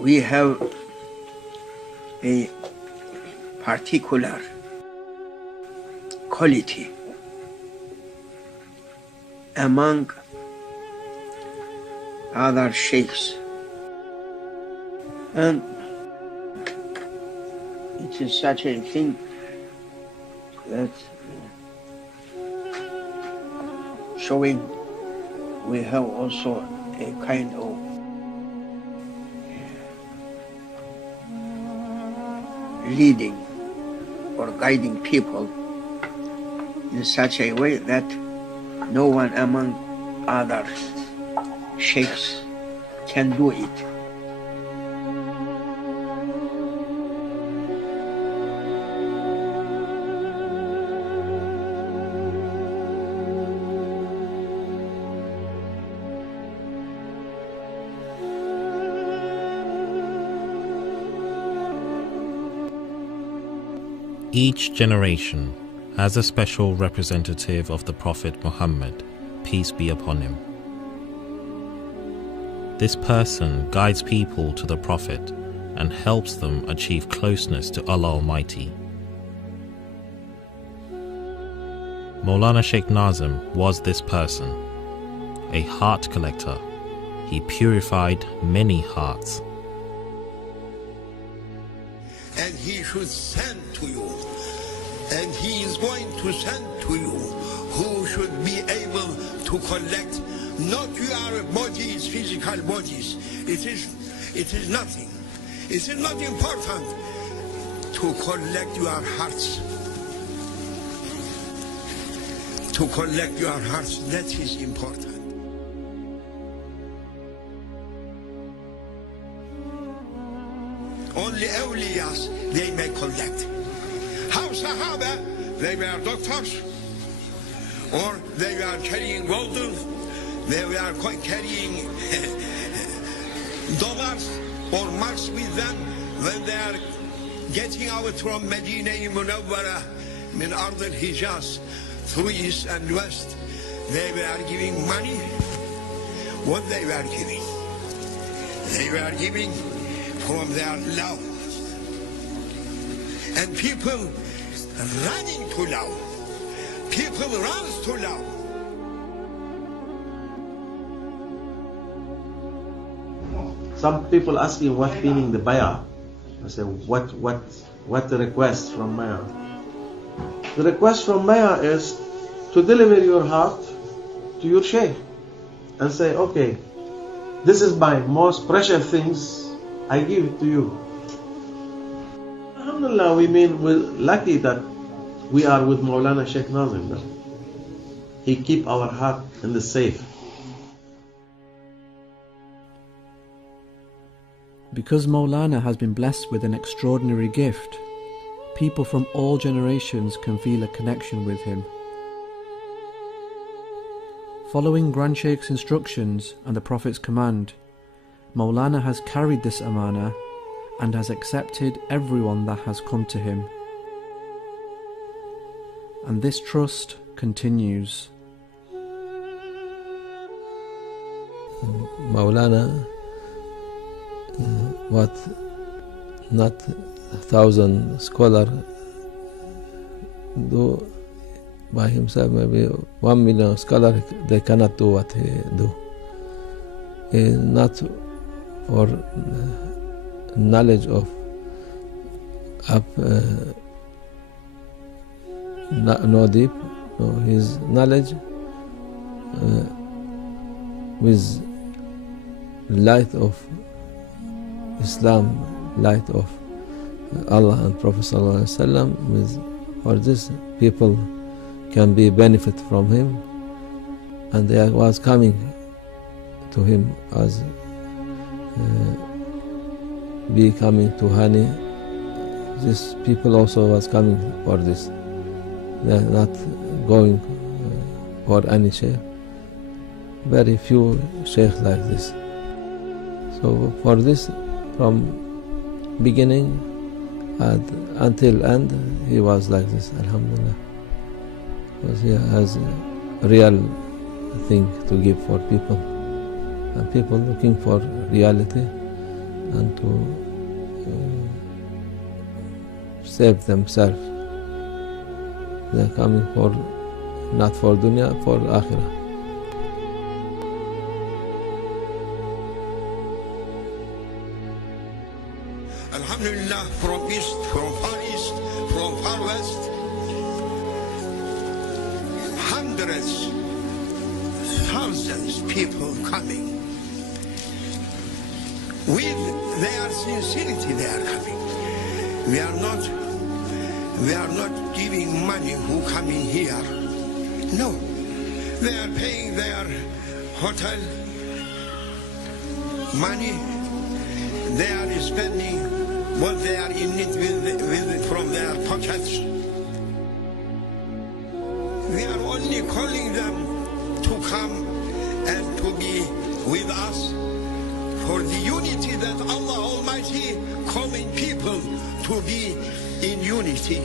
we have a particular quality among other sheikhs, and it is such a thing that showing we have also a kind of leading or guiding people in such a way that no one among other sheikhs can do it. Each generation has a special representative of the Prophet Muhammad, peace be upon him. This person guides people to the Prophet and helps them achieve closeness to Allah Almighty. Maulana Sheikh Nazim was this person, a heart collector. He purified many hearts. And he should send to you, and he is going to send to you who should be able to collect not your bodies, physical bodies. It is nothing. It is not important to collect your hearts. To collect your hearts, that is important. Only awliyas they may collect. How Sahaba, they were doctors, or they were carrying gold, they were carrying dollars or marks with them when they are getting out from Medina Munawwara, min Ard al-Hijaz, through east and west. They were giving money. What they were giving? They were giving from their love. And people running to love. People runs to love. Some people asking what meaning the bay'ah. I say, what the request from bay'ah? The request from bay'ah is to deliver your heart to your sheikh and say, okay, this is my most precious things, I give it to you. Alhamdulillah, we're lucky that we are with Maulana Sheikh Nazim now. He keep our heart in the safe. Because Maulana has been blessed with an extraordinary gift, people from all generations can feel a connection with him. Following Grand Sheikh's instructions and the Prophet's command, Maulana has carried this amana and has accepted everyone that has come to him. And this trust continues. Maulana, what not 1,000 scholars do by himself, maybe 1 million scholars, they cannot do what he do. He not for knowledge of no deep, no, his knowledge with light of Islam, light of Allah and Prophet Sallallahu Alaihi Wasallam, with for this people can be benefit from him, and they was coming to him as be coming to honey. These people also was coming for this. They are not going for any sheikh. Very few sheikhs like this. So for this, from beginning and until end, he was like this, alhamdulillah. Because he has a real thing to give for people. And people looking for reality, and to save themselves. They are coming for not for dunya, for akhirah. Alhamdulillah, from east, from far east, from far west, hundreds, thousands people coming. With their sincerity they are coming. We are not giving money who coming here. No. They are paying their hotel money. They are spending what they are in need with from their pockets. We are only calling them to come and to be with us for the unity that Allah Almighty calling people to be in unity.